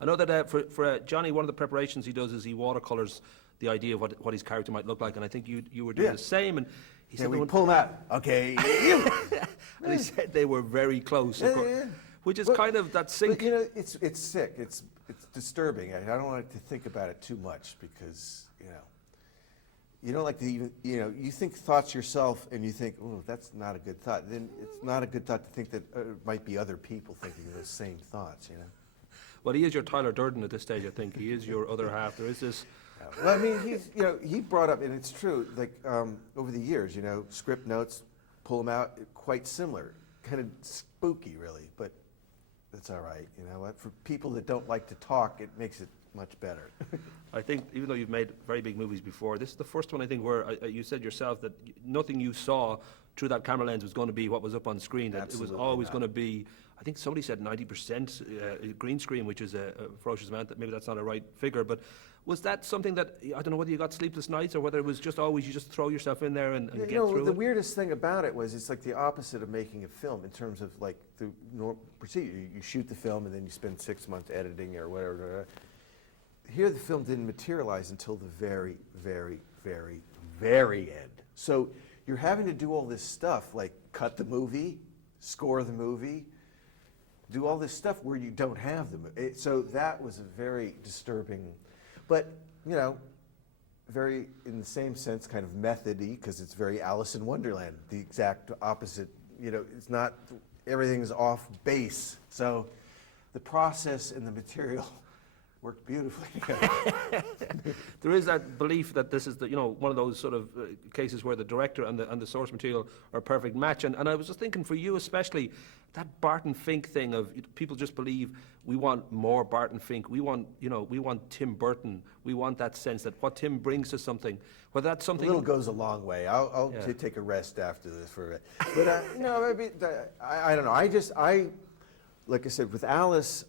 I know that for Johnny, one of the preparations he does is he watercolors the idea of what his character might look like, and I think you were doing the same. And he said, we pull them out. Okay, you. And he said they were very close, which is kind of that sync. But, you know, it's sick. It's disturbing. I don't want to think about it too much because you don't like to even, you think thoughts yourself and you think, oh, that's not a good thought. Then it's not a good thought to think that it might be other people thinking those same thoughts. Well, he is your Tyler Durden at this stage. I think he is your other half. There is this. Well, I mean, he brought up, and it's true, like over the years, script notes, pull them out, quite similar, kind of spooky, really, but that's all right. You know what? For people that don't like to talk, it makes it much better. I think even though you've made very big movies before, this is the first one I think where you said yourself that nothing you saw through that camera lens was going to be what was up on screen. That Absolutely it was always not. going to be. I think somebody said 90% green screen, which is a ferocious amount. That maybe that's not a right figure, but was that something that I don't know whether you got sleepless nights or whether it was just always you just throw yourself in there and get through the it? weirdest thing about it was it's like the opposite of making a film in terms of like the procedure. You shoot the film and then you spend 6 months editing or whatever. Here the film didn't materialize until the very, very, very, very end. So you're having to do all this stuff like cut the movie, score the movie, do all this stuff where you don't have the movie. So that was a very disturbing, but very in the same sense kind of method-y because it's very Alice in Wonderland, the exact opposite. It's not, everything's off base. So the process and the material worked beautifully together. There is that belief that this is one of those sort of cases where the director and the source material are a perfect match. And I was just thinking for you especially, that Barton Fink thing of people just believe we want more Barton Fink. We want Tim Burton. We want that sense that what Tim brings to something, whether that's something. A little goes a long way. I'll take a rest after this for a bit. But I don't know. Like I said, with Alice,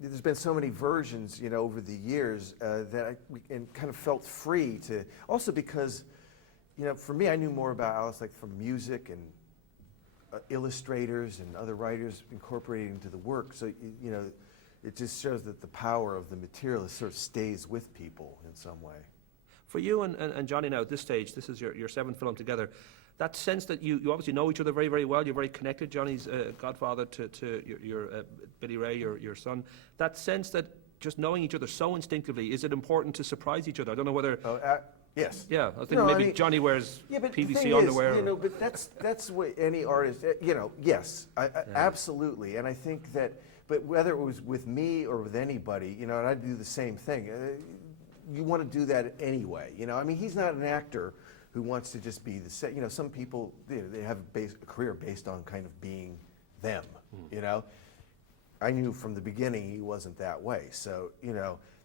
there's been so many versions, over the years that we kind of felt free to. Also because, for me, I knew more about Alice like from music and illustrators and other writers incorporating into the work. So it just shows that the power of the material sort of stays with people in some way. For you and Johnny now at this stage, this is your seventh film together. That sense that you obviously know each other very, very well. You're very connected. Johnny's godfather to your Billy Ray, your son. That sense that just knowing each other so instinctively, is it important to surprise each other? I don't know whether. Yes. Yeah, I think maybe Johnny wears PVC underwear. But that's what any artist. Yes, absolutely. And I think that. But whether it was with me or with anybody, and I do the same thing. You want to do that anyway. I mean, he's not an actor who wants to just be the same. Some people, they have a career based on kind of being them, I knew from the beginning he wasn't that way. So,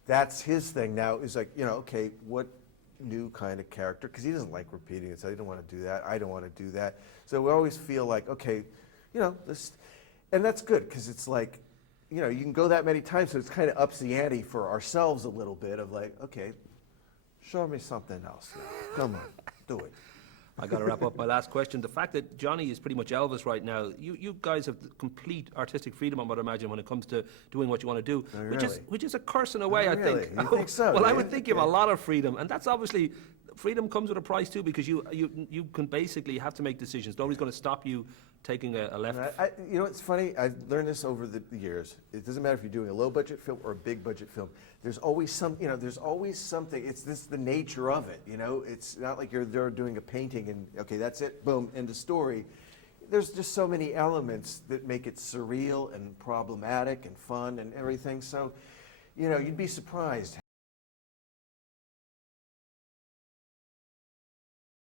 that's his thing now is like, okay, what new kind of character? Because he doesn't like repeating it, so he don't want to do that. I don't want to do that. So we always feel like, okay, this, and that's good because it's like, you can go that many times, so it's kind of ups the ante for ourselves a little bit of like, okay, show me something else now. Come on, do it. I got to wrap up my last question. The fact that Johnny is pretty much Elvis right now, you guys have complete artistic freedom, I would imagine, when it comes to doing what you want to do, which is a curse in a way, I think. You think so? Well, I would think you have a lot of freedom, and that's obviously, freedom comes with a price too, because you can basically have to make decisions. Nobody's going to stop you taking a left. It's funny. I've learned this over the years. It doesn't matter if you're doing a low-budget film or a big-budget film. There's always there's always something. It's the nature of it. It's not like you're there doing a painting and okay, that's it, boom, end of story. There's just so many elements that make it surreal and problematic and fun and everything. So, you'd be surprised